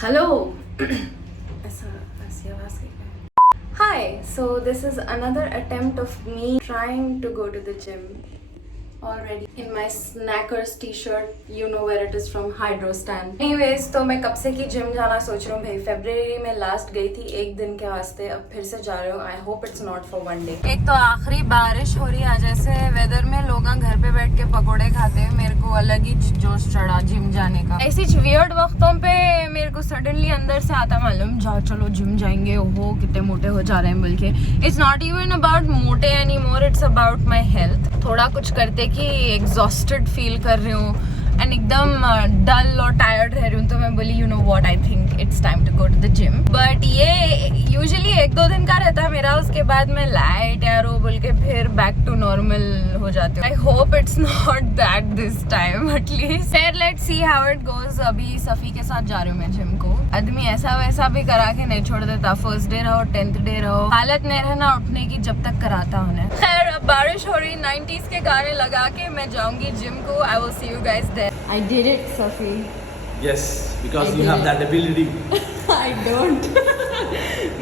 Hello. Hi. So this is another attempt of me trying to go to the gym. Already in my Snackers t-shirt, you know where it is from, Hydro Stand. Anyways, तो मैं कब से की gym जाना सोच रहा हूँ भाई. फरवरी में लास्ट गई थी एक दिन के वास्ते, अब फिर से जा रही हूँ. I hope it's not for one day. एक तो आखिरी बारिश हो रही है, जैसे वेदर में लोग घर पे बैठ के पकोड़े खाते हैं, मेरे को अलग ही जोश चढ़ा जिम जाने का. ऐसी वियर्ड वक्तों पे मेरे को सडनली अंदर से आता मालूम जाओ चलो जिम जाएंगे. ओहो कितने मोटे हो जा रहे हैं बोल के. इट्स नॉट इवन अबाउट मोटे any more, it's about my health. थोड़ा कुछ करते कि एग्जॉस्टेड फील कर रही हूँ एंड एकदम डल और टायर्ड रह रही हूँ, तो मैं बोली you know what, I think it's time to go to the gym. But ये यूजुअली 1-2 दिन का रहता है मेरा, उसके बाद मैं लाइट यार वो बोल के फिर बैक टू नॉर्मल हो जाती हूँ. I hope it's not that this time at least. फिर let's see how it goes. अभी सफी के साथ जा रही हूँ मैं जिम को. आदमी ऐसा वैसा भी करा के नहीं छोड़ देता. फर्स्ट डे रहो 10th डे रहो, हालत नहीं रहना उठने की जब तक कराता उन्हें. खैर अब बारिश हो रही, 90s के गाने लगा के मैं जाऊंगी जिम को. I will see you guys there. I did it, Safi. Yes, because you have that ability. I don't.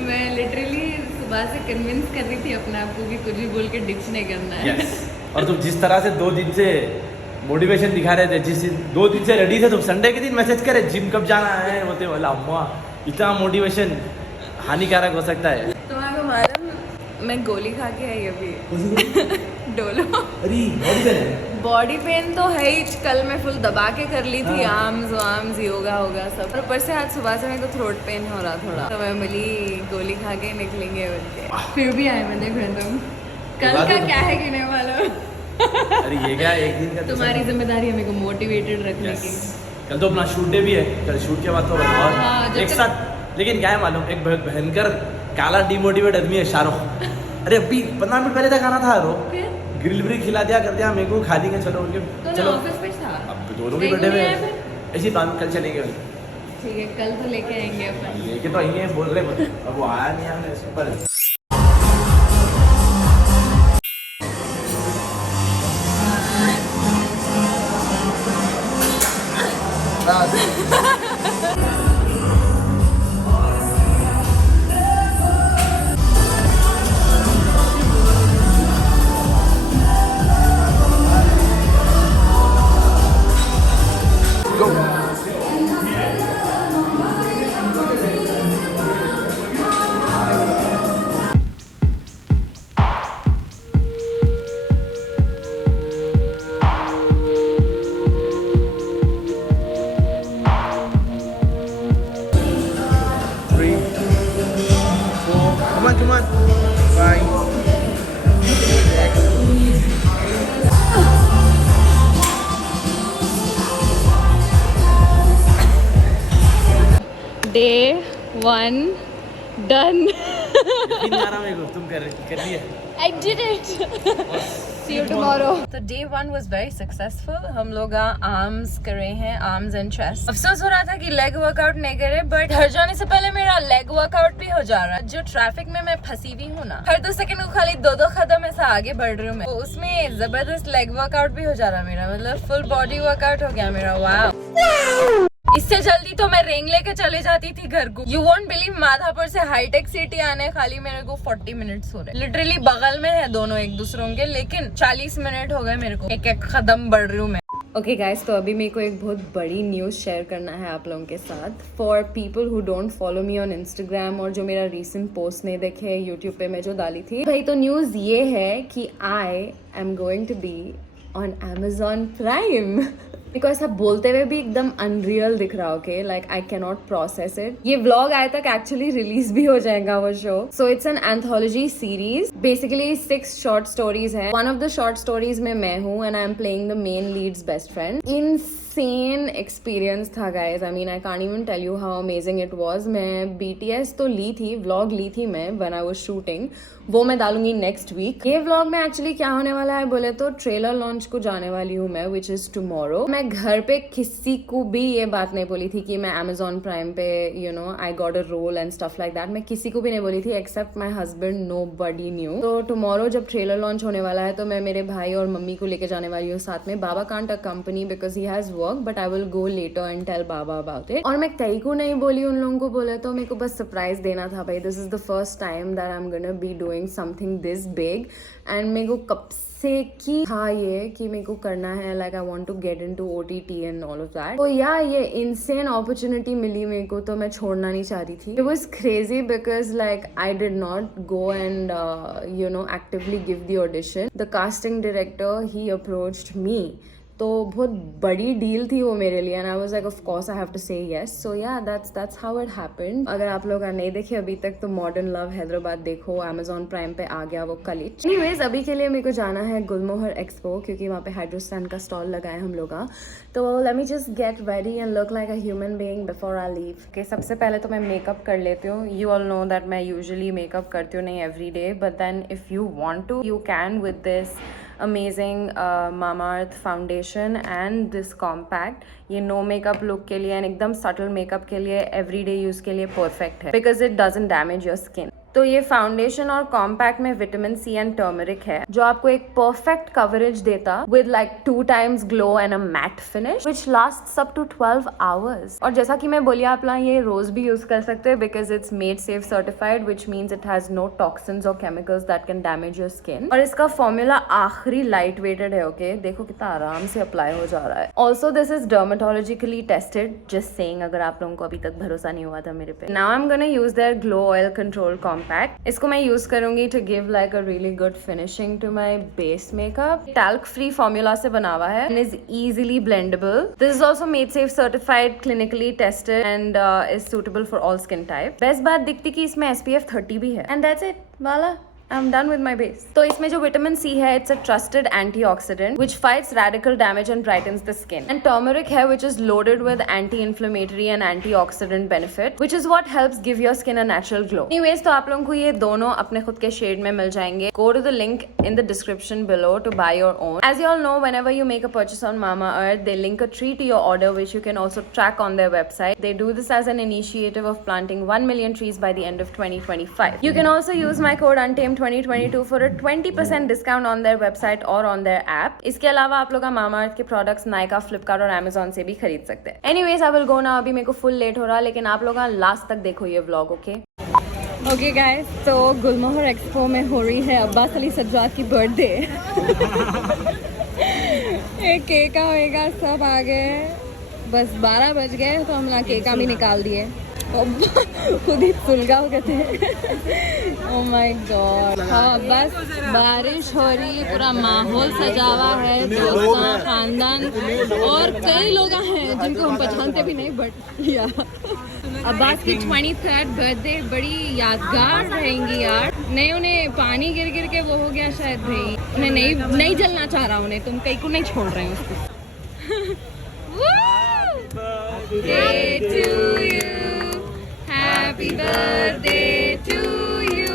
मैं literally सुबह से कन्विंस कर रही थी अपने आप को कि कुछ भी बोल के डिच नहीं करना है. Yes. और तुम जिस तरह से 2 दिन से मोटिवेशन दिखा रहे थे, जिस 2 दिन से रेडी थे तुम, संडे के दिन मैसेज करे जिम कब जाना है, बोलते बोला अम्मा इतना मोटिवेशन हानिकारक हो सकता है. तुम्हारे को मालूम मैं गोली खा के आई अभी. डोलो. अरे बॉडी पेन तो है ही. कल मैं फुल दबा के कर ली थी. आर्म्स योगा होगा सब. और ऊपर से आज सुबह से मेरे को थ्रोट पेन हो रहा थोड़ा, तो मैं बोली गोली खा के निकलेंगे बोल के. फिर भी आए मैं देख रहे तुम. कल का क्या है गिने वाला. अरे ये क्या एक दिन का. तुम्हारी जिम्मेदारी है मेरे को मोटिवेटेड रखने की. कल तो अपना शूट डे भी है. कल शूट के बाद तो और एक साथ. लेकिन क्या है मालूम, एक भयंकर काला डिमोटिवेट आदमी है शाहरुख. अरे अभी 15 मिनट पहले तक आना था रो, ग्रिल व्रिल खिला दिया कर दिया मेरे को, खा देंगे चलो उनके. चलो ऑफिस पे था. अब दोनों भी बर्थडे में ऐसी बात. कल चलेंगे. ठीक है कल तो लेके आएंगे अपन. लेके तो आएंगे बोल रहे, अब वो आया नहीं आया super. Come on. Bye. Day 1 done. तुम कर लिए. I did it. See you tomorrow. तो day 1 was very successful. हम लोग आर्म्स कर रहे हैं, आर्म्स एंड चेस्ट. अफसोस हो रहा था कि लेग वर्कआउट नहीं करे, बट घर जाने से पहले मेरा लेग वर्कआउट भी हो जा रहा है. जो ट्रैफिक में मैं फंसी हुई हूँ ना, हर 2 सेकंड को खाली 2 कदम ऐसा आगे बढ़ रही हूँ मैं, तो उसमें जबरदस्त लेग वर्कआउट भी हो जा रहा है मेरा. मतलब फुल बॉडी वर्कआउट हो गया मेरा. वाह. इससे जल्दी तो मैं रेंग लेके चले जाती थी घर को. यू वोंट बिलीव, माधापुर से हाईटेक सिटी आने खाली मेरे को 40 मिनट्स हो रहे. लिटरली बगल में है दोनों एक दूसरों के, लेकिन 40 मिनट हो गए मेरे को. एक कदम बढ़ रही हूँ मैं. ओके गाइस, तो अभी मेरे को एक बहुत बड़ी न्यूज़ शेयर करना है आप लोगों के साथ. For people who don't follow me on Instagram, और जो मेरा रीसेंट पोस्ट नहीं देखे यूट्यूब पे मैं जो डाली थी भाई, तो न्यूज़ ये है कि I am going to be on Amazon Prime. Because ऐसा बोलते हुए भी एकदम अनरियल दिख रहा. Okay, like I can not process it. ये व्लॉग आए तक एक्चुअली रिलीज भी हो जाएगा वो show. So it's an anthology series. Basically 6 short stories है. One of the short stories में मैं हूँ and I am playing the main lead's best friend. insane experience था guys. I mean I can't even tell you how amazing it was. मैं BTS तो ली थी, vlog ली थी मैं when I was shooting. वो मैं डालूंगी नेक्स्ट वीक. ये व्लॉग में एक्चुअली क्या होने वाला है बोले तो ट्रेलर लॉन्च को जाने वाली हूँ मैं, विच इज टुमारो. मैं घर पे किसी को भी ये बात नहीं बोली थी कि मैं Amazon प्राइम पे you know I got a role and stuff like that. मैं किसी को भी नहीं बोली थी except my husband. Nobody knew. तो टुमारो जब ट्रेलर लॉन्च होने वाला है तो मैं मेरे भाई और मम्मी को लेके जाने वाली हूँ साथ में. बाबा can't a company because he has work, but I will go later and tell Baba about it. और मैं कहीं को नहीं बोली उन लोगों को बोले तो मेरे को बस सरप्राइज देना था भाई. This is the first time that I'm gonna be doing something this big and मेरे को कब से कि था ये कि मेरे को करना है, like I want to get into OTT and all of that. तो या ये insane opportunity मिली मेरे को तो मैं छोड़ना नहीं चाह रही थी. It was crazy because like I did not go and actively give the audition. The casting director, he approached me. तो बहुत बड़ी डील थी वो मेरे लिए and I was like of course I have to say yes. So yeah that's how it happened. अगर आप लोग नहीं देखे अभी तक तो मॉडर्न लव हैदराबाद देखो, Amazon प्राइम पे आ गया वो कल ही. एनीवेज अभी के लिए मेरे को जाना है गुलमोहर एक्सपो क्योंकि वहाँ पे हाइड्रोस्टैंड का स्टॉल लगा है हम लोग का. तो let me just get ready and look like a human being before I leave. Okay, सबसे पहले तो मैं मेकअप कर लेती हूँ. यू ऑल नो दैट मैं यूजुअली मेकअप करती हूँ नहीं every day, but then if you want to you can with this amazing Mamaearth foundation and this compact. ये नो मेकअप लुक के लिए एंड एकदम सटल मेकअप के लिए एवरीडे यूज के लिए परफेक्ट है because it doesn't damage your skin. तो ये फाउंडेशन और कॉम्पैक्ट में विटामिन सी एंड टर्मरिक है जो आपको एक परफेक्ट कवरेज देता with like 2 times glow and a matte finish which lasts up to 12 hours. और जैसा कि मैं बोली आप ये रोज भी यूज कर सकते हैं because it's made safe certified which means it has no toxins और chemicals that can damage your skin. और इसका फॉर्मूला आखिरी लाइट वेटेड है. ओके, देखो कितना आराम से अप्लाई हो जा रहा है. Also this is dermatologically tested, just saying अगर आप लोगों को अभी तक भरोसा नहीं हुआ था मेरे पे. Now I am gonna use their glow oil control compact. इसको मैं यूज करूंगी to give like a really good finishing to my base makeup. Talc free formula से बना हुआ है and is easily blendable. This is also made safe certified, clinically tested and is suitable for all skin type. Best बात दिखती कि इसमें SPF 30 भी है एंड दैट्स इट. वाला I'm done with my base. तो इसमें जो विटामिन सी है it's a trusted antioxidant which fights radical damage and brightens the skin. And turmeric है which is loaded with anti-inflammatory and antioxidant benefit which is what helps give your skin a natural glow. Anyways, तो आप लोगों को ये दोनों अपने खुद के शेड में मिल जाएंगे. Go to the link in the description below to buy your own. As you all know, whenever you make a purchase on Mamaearth, they link a tree to your order which you can also track on their website. They do this as an initiative of planting 1 million trees by the end of 2025. You can also use my code UNTAMED 2022 for a 20% discount on their website or on their app. इसके अलावा आप लोग Mamaearth के products Nykaa, Flipkart और Amazon से भी खरीद सकते हैं. Anyways, I will go now. अभी मेरे को फुल लेट हो रहा है लेकिन आप लोग लास्ट तक देखो ये व्लॉग. ओके गाइस, तो गुलमोहर एक्सपो में हो रही है अब्बास अली सज्जाद की बर्थडे. एक केक होएगा, सब आ गए. बस 12 बज गए तो हम केक भी निकाल दिए. खुद ही सुलगा हो गए थे. Oh my God. हाँ, बस बारिश हो रही है, पूरा माहौल सजा हुआ है. दोस्त, खानदान और कई लोग हैं जिनको हम पहचानते भी नहीं, बट या अब्बास की 23rd बर्थडे बड़ी यादगार रहेंगी यार. नहीं, उन्हें पानी गिर गिर के वो हो गया शायद भाई. उन्हें नहीं जलना चाह रहा उन्हें. तुम कहीं को नहीं छोड़ रहे हो उसको. Birthday to you. Happy birthday to you.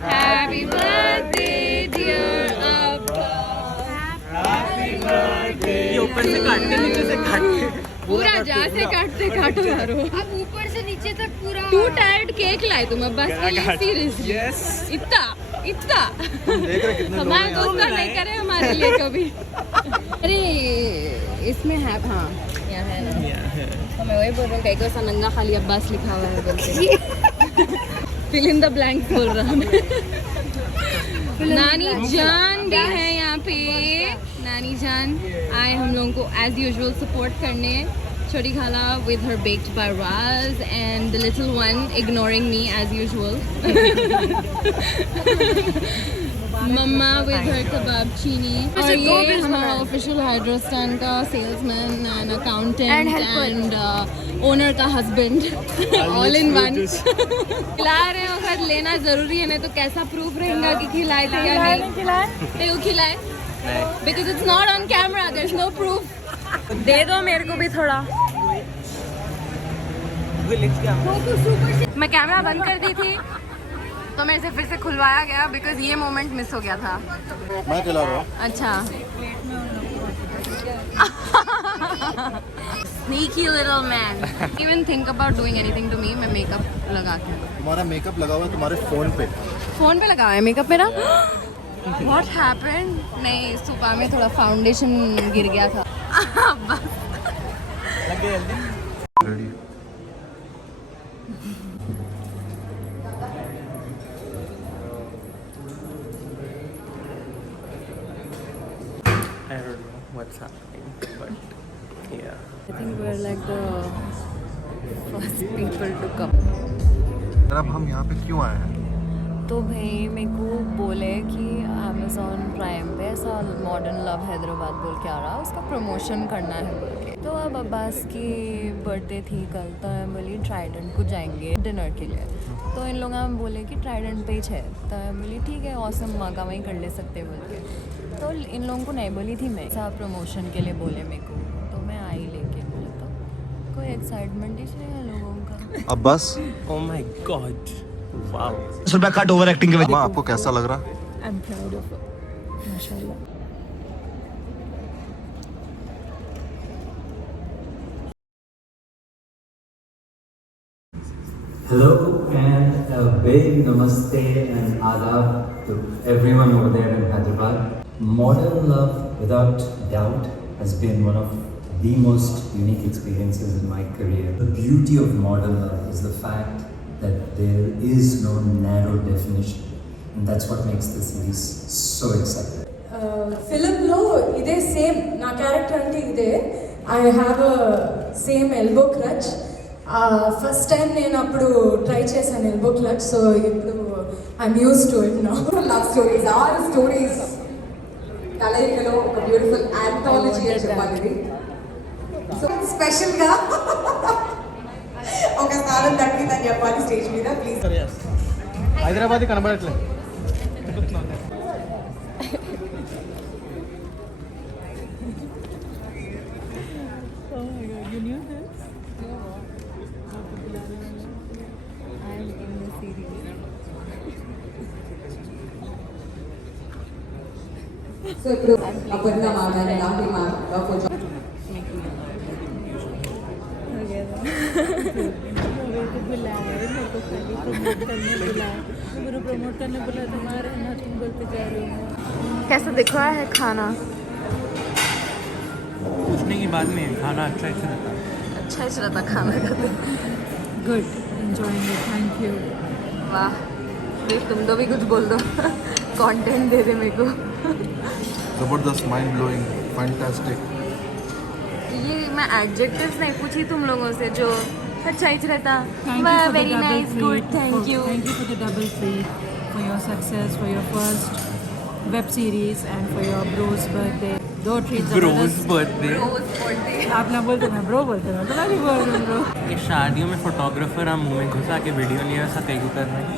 Happy birthday dear Abbas. Happy birthday. ये ऊपर से काटते नीचे से काटते. पूरा जहाँ से काटते काटो यारो. अब ऊपर से नीचे तक पूरा. 2 टायर्ड केक लाए तुम अब्बास के लिए? सीरियसली? यस. इतना हमारे दोस्त नहीं करे हमारे लिए कभी. अरे इसमें है. हाँ यहाँ है ना. तो मैं वही बोल रहा हूँ कहीं को सनंगा खाली अब्बास लिखा हुआ है बोलते. फिल इन द ब्लैंक बोल रहा हूँ. नानी जान भी है यहाँ पे. नानी जान आए हम लोगों को एज यूजुअल सपोर्ट करने. छोटी खाला with her baked baras and the little one ignoring me as usual. Mamma with her kebab chini. और ये हमारा ऑफिशियल हाइड्रोस्टैंड का salesman and accountant and owner का हस्बैंड. All in one. खिला रहे हो खत लेना जरूरी है, नहीं तो कैसा प्रूफ रहेगा कि खिलाए थे या नहीं. तो खिलाए because it's not on camera, there is no proof. दे दो मेरे को भी थोड़ा. मैं कैमरा बंद कर दी थी तो मेरे से फिर से खुलवाया गया बिकॉज ये मोमेंट मिस हो गया था. मैं खिला रहा हूँ. अच्छा. Sneaky little man. Even think about doing anything to me. मैं मेकअप लगा के. तुम्हारा मेकअप लगा हुआ है तुम्हारे फोन पे. फोन पे लगा है मेकअप मेरा. What happened? नहीं, सुबह में थोड़ा फाउंडेशन गिर गया था. आगे जल्दी ready I don't know what's happening, but yeah. I think we're like the first people to come. अब हम यहाँ पे क्यों आए हैं? तो भाई मेरे को बोले कि अमेज़ॉन प्राइम पे ऐसा मॉडर्न लव हैदराबाद बोल के आ रहा, उसका प्रमोशन करना है बोल के। तो अब अब्बास की बर्थडे थी कल, तो मैं बोली ट्राइडेंट को जाएंगे डिनर के लिए। तो इन लोगों ने बोले कि ट्राइडेंट पे ही है, तो मैं बोली ठीक है ऑसम, वहाँ का वहीं कर ले सकते बोल के। तो इन लोगों को नहीं बोली थी मैं, ऐसा प्रमोशन के लिए बोले मेरे को, तो मैं आई लेके। बोले तो कोई एक्साइटमेंट ही नहीं है लोगों का। अब बस Oh my god. Wow. रुपया कट ओवर एक्टिंग के माँ आपको कैसा लग रहा? I'm proud of it. माशाल्लाह। Hello and a big namaste and adab to everyone over there in Hyderabad. Modern love, without doubt, has been one of the most unique experiences in my career. The beauty of modern love is the fact that there is no narrow definition, and that's what makes the series so exciting. ఫిలింలో ఇదే same నా character అంటే ఇదే. I have same elbow clutch. First time నేను అప్పుడు try చేశాను elbow clutch, so ఇప్పుడు I'm use to it now. Love stories or stories కలయికలో ఒక బ్యూటిఫుల్ ఆంథాలజీ అని చెప్పాలి ఇది. సో స్పెషల్గా ఒక స్థానం దక్కిందని చెప్పాలి స్టేజ్ మీద. ప్లీజ్ హైదరాబాద్ కనబడట్లేదు. సో ఇప్పుడు అపర్ణ మాట్లాడి లాంటి కొంచెం कैसा दिख रहा है खाना? पूछने की बात नहीं, खाना अच्छा ही रहता है. अच्छा ही चला था खाना का। Good, enjoying it, thank you. वाह, प्लीज तुम तो भी कुछ बोल दो। कंटेंट दे दे मेरे को। जबरदस्त, माइंड ब्लोइंग, फैंटास्टिक। ये मैं एडजेक्टिव्स नहीं पूछी तुम लोगों से, जो अच्छा ही रहता। Very nice, good, thank you. Thank you for the double treat, for your success, for your first web series and for your bro's birthday. दो treats Bro's birthday. आप ना बोलते ना ब्रो बोलते ना, तो मैं भी बोल रही हूँ ब्रो। ये शादियों में फोटोग्राफर हम मुंह में घुसा के वीडियो नहीं ऐसा तेगु कर रहे हैं.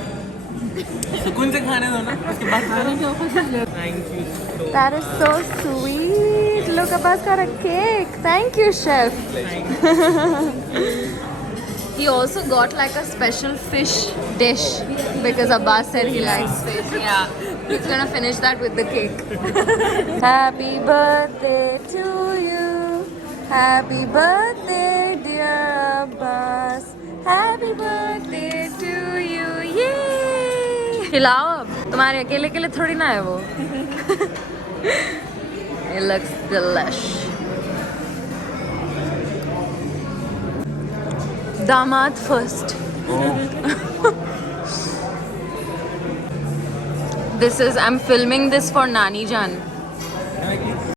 सुकून से खाने दो ना, उसके बाद खाने के ऊपर से ले thank you. That is so sweet. Look, Abbas got a cake. Thank you, chef. He also got like a special fish dish because Abbas said he likes fish. Yeah, he's gonna finish that with the cake. Happy birthday to you. Happy birthday, dear Abbas. Happy birthday to you. Yay! खिलाओ अब, तुम्हारे अकेले के लिए थोड़ी ना है वो. It looks delish. दामाद first. This is, I'm filming this for Nani Jan.